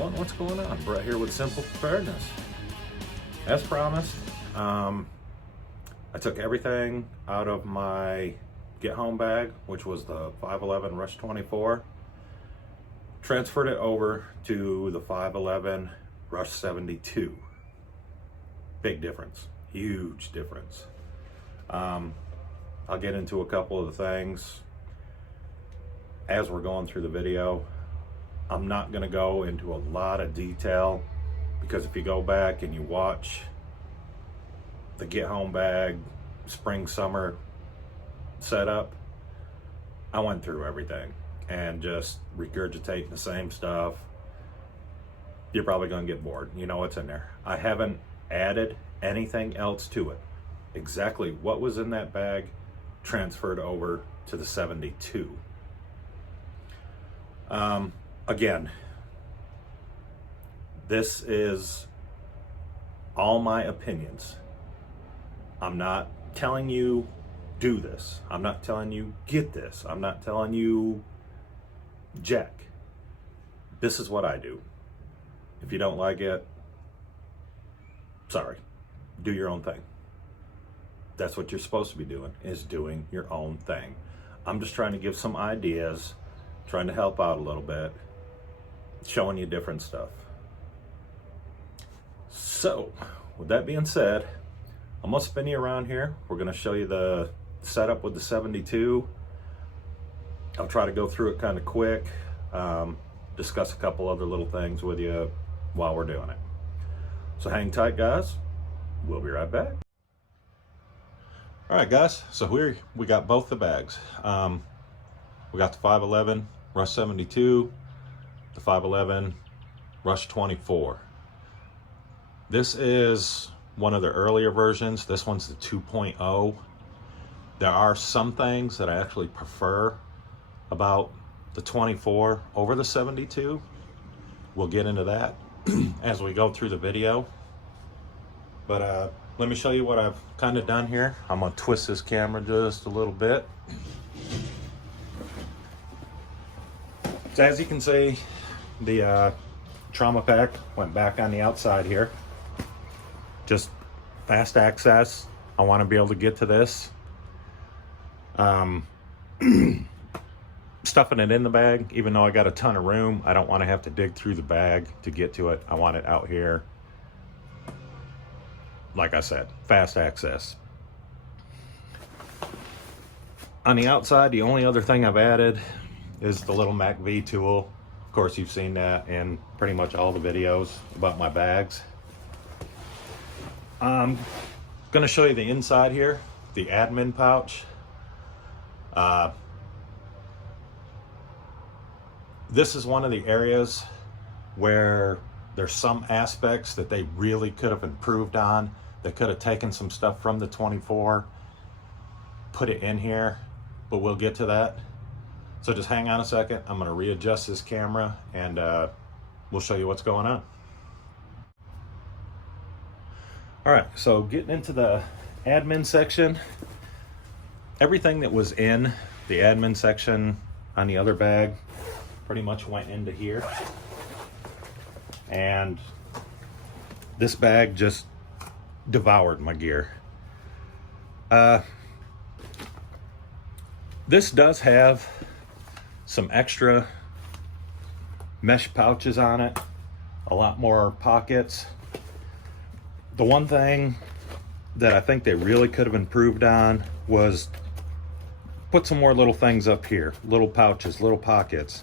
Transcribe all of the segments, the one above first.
everyone, what's going on? Brett here with Simple Preparedness. As promised, I took everything out of my get home bag, which was the 511 Rush 24, transferred it over to the 511 Rush 72. Big difference, huge difference. I'll get into a couple of the things as we're going through the video. I'm not going to go into a lot of detail because if you go back and you watch the get home bag spring summer setup, I went through everything and just regurgitating the same stuff. You're probably going to get bored. You know what's in there. I haven't added anything else to it. Exactly what was in that bag transferred over to the 72. Again, this is all my opinions. I'm not telling you do this. I'm not telling you get this. I'm not telling you jack. This is what I do. If you don't like it, sorry. Do your own thing. That's what you're supposed to be doing, is doing your own thing. I'm just trying to give some ideas, trying to help out a little bit, showing you different stuff. So, with that being said, I'm gonna spin you around here. We're gonna show you the setup with the 72. I'll try to go through it kind of quick, discuss a couple other little things with you while we're doing it. So hang tight, guys. We'll be right back. All right, guys, so we got both the bags. We got the 511 Rush 72, the 511 Rush 24. This is one of the earlier versions. This one's the 2.0. There are some things that I actually prefer about the 24 over the 72. We'll get into that as we go through the video. But let me show you what I've kind of done here. I'm gonna twist this camera just a little bit. So as you can see, the trauma pack went back on the outside here. Just fast access. I want to be able to get to this. Stuffing it in the bag, even though I got a ton of room, I don't want to have to dig through the bag to get to it. I want it out here. Like I said, fast access. On the outside, the only other thing I've added is the little Mac V tool. Of course, you've seen that in pretty much all the videos about my bags. I'm going to show you the inside here, the admin pouch. This is one of the areas where there's some aspects that they really could have improved on. They could have taken some stuff from the 24, put it in here, but we'll get to that. So just hang on a second. I'm going to readjust this camera and we'll show you what's going on. All right, so getting into the admin section, everything that was in the admin section on the other bag pretty much went into here. And this bag just devoured my gear. This does have some extra mesh pouches on it, a lot more pockets. The one thing that I think they really could have improved on was put some more little things up here, little pouches, little pockets.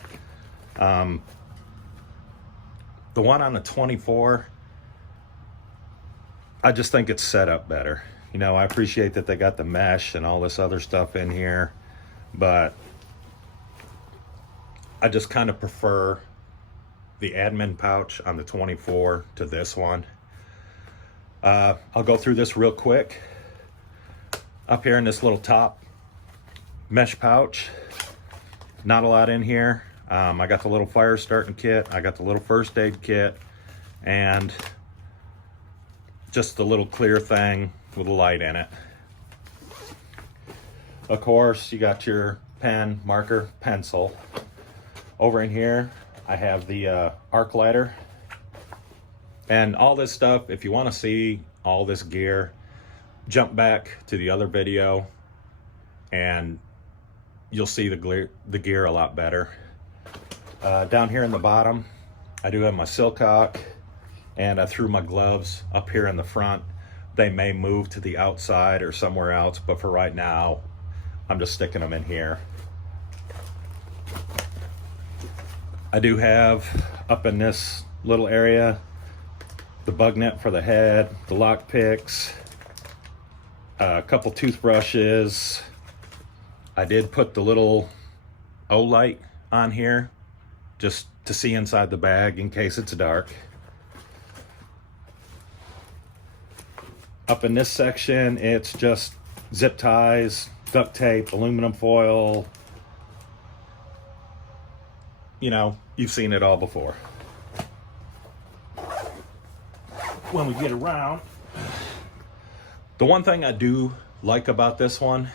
The one on the 24, I just think it's set up better. You know, I appreciate that they got the mesh and all this other stuff in here, but I just kind of prefer the admin pouch on the 24 to this one. I'll go through this real quick. Up here in this little top mesh pouch, not a lot in here. I got the little fire starting kit, I got the little first aid kit, and just the little clear thing with a light in it. Of course, you got your pen, marker, pencil. Over in here, I have the arc lighter And all this stuff, if you want to see all this gear, jump back to the other video and you'll see the gear a lot better. Down here in the bottom, I do have my Silcock, and I threw my gloves up here in the front. They may move to the outside or somewhere else, but for right now, I'm just sticking them in here. I do have up in this little area the bug net for the head, the lock picks, a couple toothbrushes. I did put the little O-light on here just to see inside the bag in case it's dark. Up in this section, it's just zip ties, duct tape, aluminum foil. You know, you've seen it all before. When we get around, the one thing I do like about this one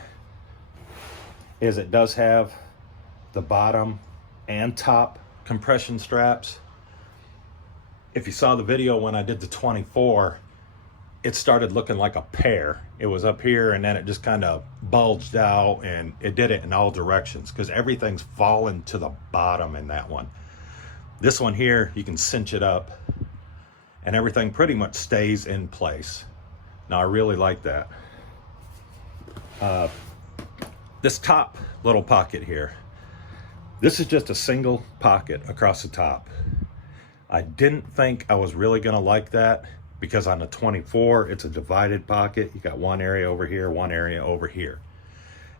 is it does have the bottom and top compression straps. If you saw the video when I did the 24, it started looking like a pear. It was up here and then it just kind of bulged out, and it did it in all directions because everything's fallen to the bottom in that one. This one here, you can cinch it up and everything pretty much stays in place. Now I really like that. This top little pocket here, this is just a single pocket across the top. I didn't think I was really gonna like that because on the 24, it's a divided pocket. You got one area over here, one area over here.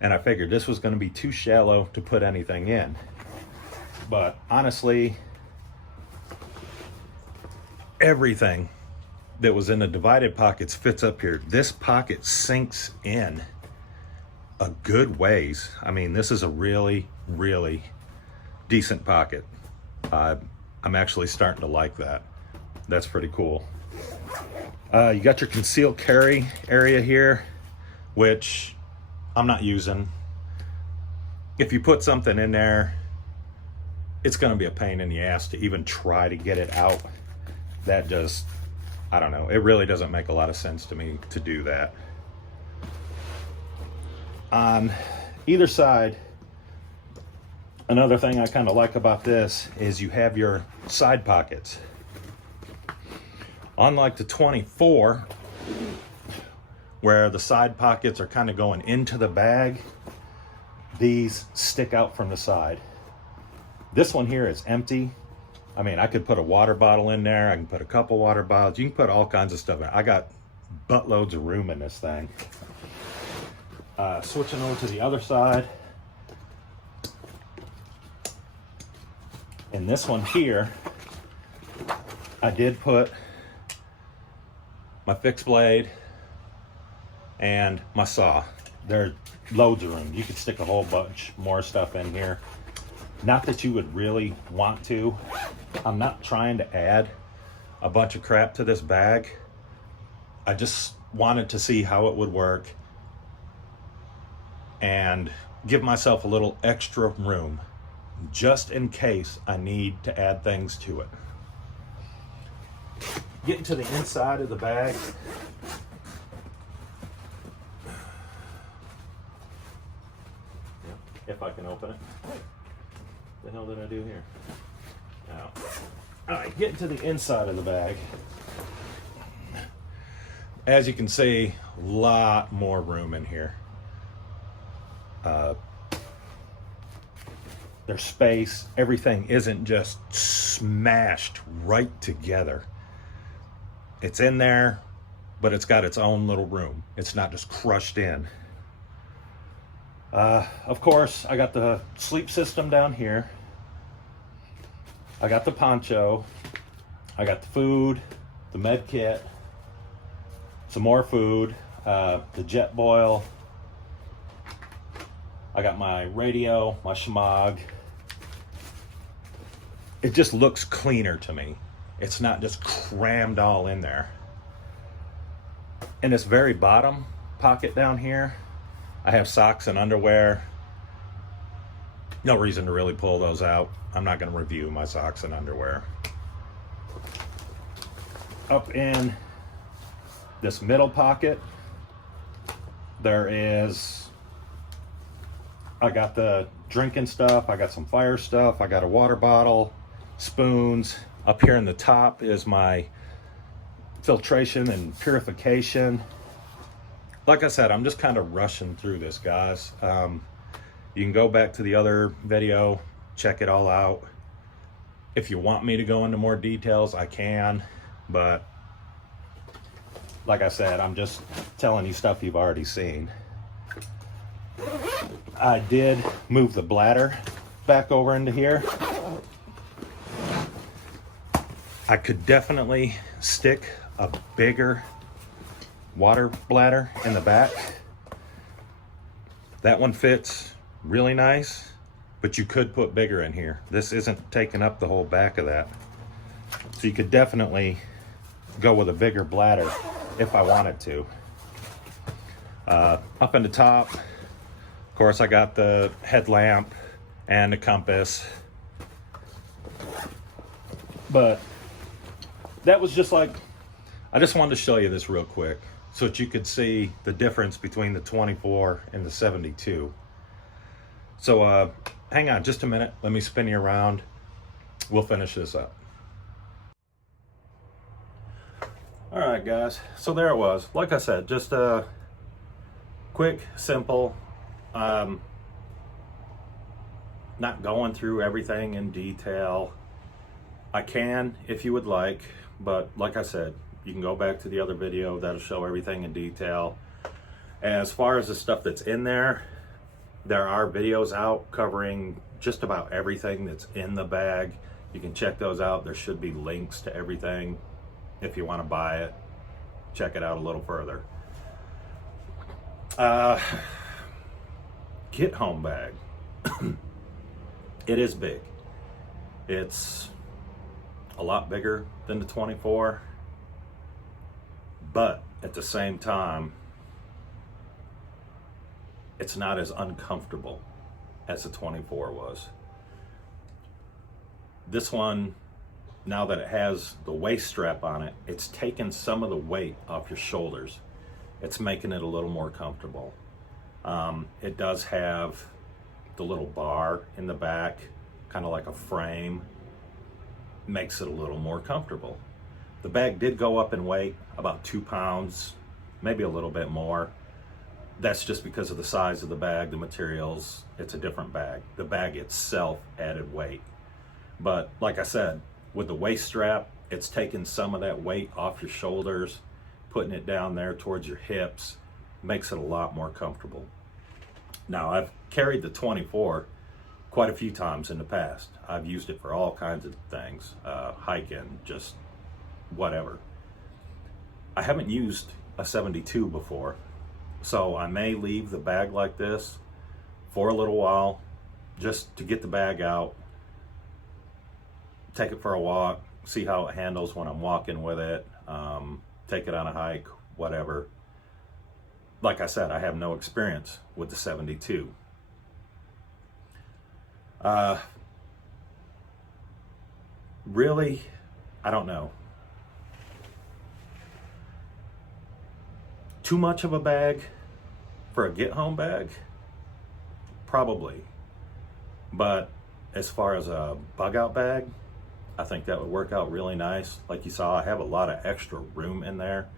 And I figured this was gonna be too shallow to put anything in. But honestly, everything that was in the divided pockets fits up here. This pocket sinks in a good ways. I mean, this is a really, really decent pocket. I'm actually starting to like that. That's pretty cool. You got your concealed carry area here, which I'm not using. If you put something in there, it's gonna be a pain in the ass to even try to get it out. That just, I don't know, it really doesn't make a lot of sense to me to do that. On either side, another thing I kind of like about this is you have your side pockets. Unlike the 24, where the side pockets are kind of going into the bag, these stick out from the side. This one here is empty. I mean, I could put a water bottle in there. I can put a couple water bottles. You can put all kinds of stuff in. I got buttloads of room in this thing. Switching over to the other side. In this one here, I did put my fixed blade and my saw. There's loads of room. You could stick a whole bunch more stuff in here. Not that you would really want to. I'm not trying to add a bunch of crap to this bag. I just wanted to see how it would work and give myself a little extra room just in case I need to add things to it. Getting to the inside of the bag, if I can open it. What the hell did I do here? Now, all right, getting to the inside of the bag. As you can see, a lot more room in here. There's space. Everything isn't just smashed right together. It's in there, but it's got its own little room. It's not just crushed in. Of course, I got the sleep system down here. I got the poncho. I got the food, the med kit, some more food, the jet boil. I got my radio, my shmog. It just looks cleaner to me. It's not just crammed all in there. In this very bottom pocket down here, I have socks and underwear. No reason to really pull those out. I'm not going to review my socks and underwear. up in this middle pocket, there is, I got the drinking stuff, I got some fire stuff, I got a water bottle, spoons. Up here in the top is my filtration and purification. Like I said, I'm just kind of rushing through this, guys. You can go back to the other video, check it all out. If you want me to go into more details, I can, but like I said, I'm just telling you stuff you've already seen. I did move the bladder back over into here. I could definitely stick a bigger water bladder in the back. That one fits really nice, but you could put bigger in here. This isn't taking up the whole back of that. So you could definitely go with a bigger bladder if I wanted to. Up in the top, of course, I got the headlamp and the compass. But that was just like, I just wanted to show you this real quick so that you could see the difference between the 24 and the 72. So hang on just a minute. Let me spin you around. We'll finish this up. All right, guys. So there it was. Like I said, just a quick, simple, not going through everything in detail. I can if you would like, but like I said, you can go back to the other video. That'll show everything in detail. As far as the stuff that's in there, there are videos out covering just about everything that's in the bag. You can check those out. There should be links to everything if you want to buy it. Check it out a little further. Get home bag. It is big. It's a lot bigger than the 24, but at the same time, it's not as uncomfortable as the 24 was. This one, now that it has the waist strap on it, it's taken some of the weight off your shoulders. It's making it a little more comfortable. It does have the little bar in the back, kind of like a frame. Makes it a little more comfortable. The bag did go up in weight, about 2 pounds, maybe a little bit more. That's just because of the size of the bag, the materials. It's a different bag. The bag itself added weight. But like I said, with the waist strap, it's taking some of that weight off your shoulders, putting it down there towards your hips, makes it a lot more comfortable. Now, I've carried the 24 quite a few times in the past. I've used it for all kinds of things, hiking, just whatever. I haven't used a 72 before, so I may leave the bag like this for a little while, just to get the bag out, take it for a walk, see how it handles when I'm walking with it, take it on a hike, whatever. Like I said, I have no experience with the 72. Really, I don't know. Too much of a bag for a get home bag? Probably. But as far as a bug out bag, I think that would work out really nice. Like you saw, I have a lot of extra room in there,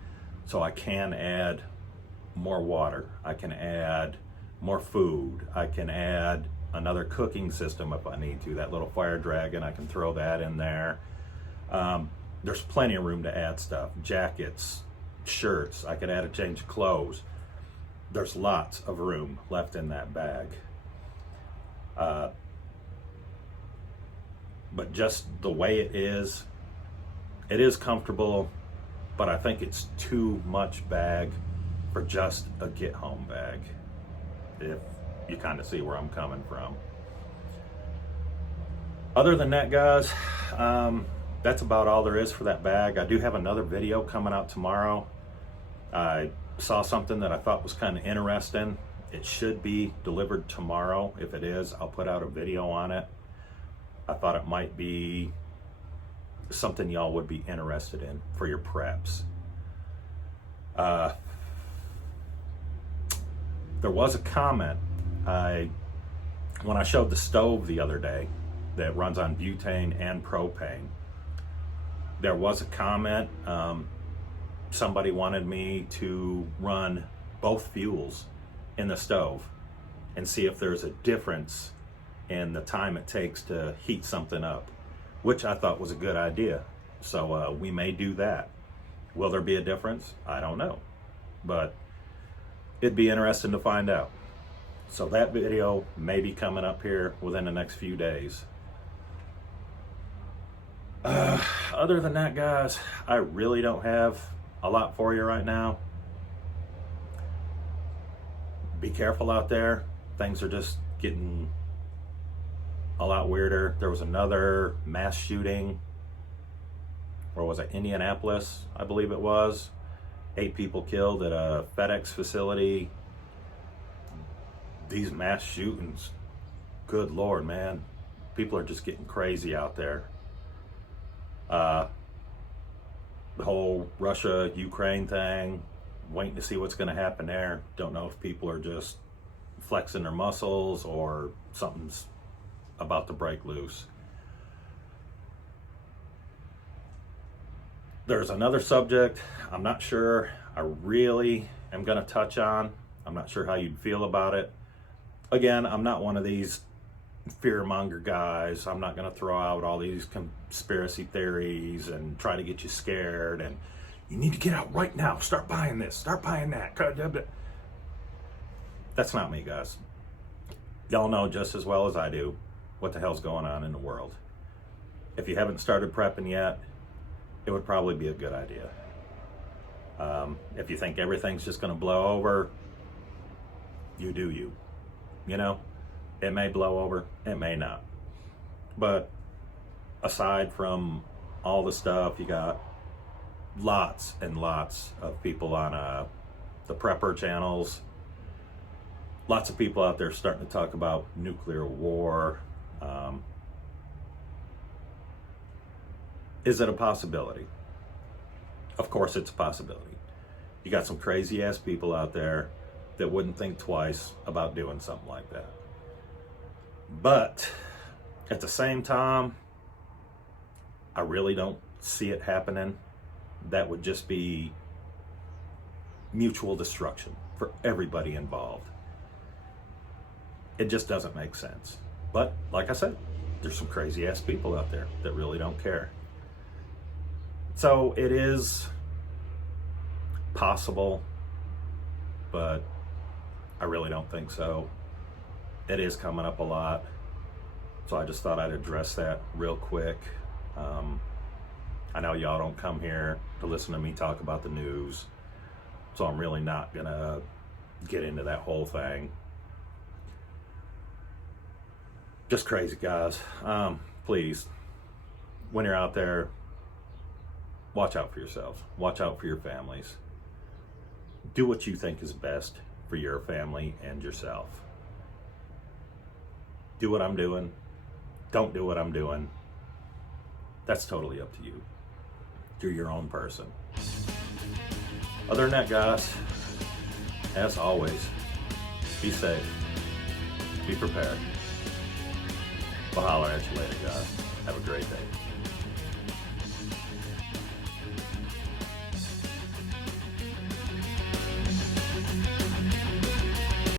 so I can add more water. I can add more food. I can add another cooking system if I need to. That little fire dragon, I can throw that in there. There's plenty of room to add stuff. Jackets, shirts, I could add a change of clothes. There's lots of room left in that bag. But just the way it is comfortable, but I think it's too much bag for just a get home bag, if you kind of see where I'm coming from. Other than that, guys, that's about all there is for that bag. I do have another video coming out tomorrow. I saw something that I thought was kind of interesting. It should be delivered tomorrow. If it is, I'll put out a video on it. I thought it might be something y'all would be interested in for your preps. There was a comment when I showed the stove the other day that runs on butane and propane. There was a comment. Somebody wanted me to run both fuels in the stove and see if there's a difference in the time it takes to heat something up, which I thought was a good idea. So we may do that. Will there be a difference? I don't know, but it'd be interesting to find out. So that video may be coming up here within the next few days. Other than that, guys, I really don't have a lot for you right now. Be careful out there. Things are just getting a lot weirder. There was another mass shooting, or was it Indianapolis, I believe it was. 8 people killed at a FedEx facility. These mass shootings, good Lord, man. People are just getting crazy out there. The whole Russia-Ukraine thing, waiting to see what's going to happen there. Don't know if people are just flexing their muscles or something's about to break loose. There's another subject I'm not sure I really am going to touch on. I'm not sure how you'd feel about it. Again, I'm not one of these fear-monger guys. I'm not going to throw out all these conspiracy theories and try to get you scared and you need to get out right now. Start buying this. Start buying that. That's not me, guys. Y'all know just as well as I do what the hell's going on in the world. If you haven't started prepping yet, it would probably be a good idea. If you think everything's just going to blow over, you do you. You know, it may blow over, it may not. But aside from all the stuff, you got lots and lots of people on the prepper channels. Lots of people out there starting to talk about nuclear war. Is it a possibility? Of course it's a possibility. You got some crazy ass people out there that wouldn't think twice about doing something like that. But at the same time, I really don't see it happening. That would just be mutual destruction for everybody involved. It just doesn't make sense. But like I said, there's some crazy ass people out there that really don't care. So it is possible, but I really don't think so. It is coming up a lot. So I just thought I'd address that real quick. I know y'all don't come here to listen to me talk about the news, so I'm really not gonna get into that whole thing. Just crazy, guys. Please, when you're out there, watch out for yourselves. Watch out for your families. Do what you think is best for your family and yourself. Do what I'm doing. Don't do what I'm doing. That's totally up to you. You're your own person. Other than that, guys, as always, be safe. Be prepared. We'll holler at you later, guys. Have a great day.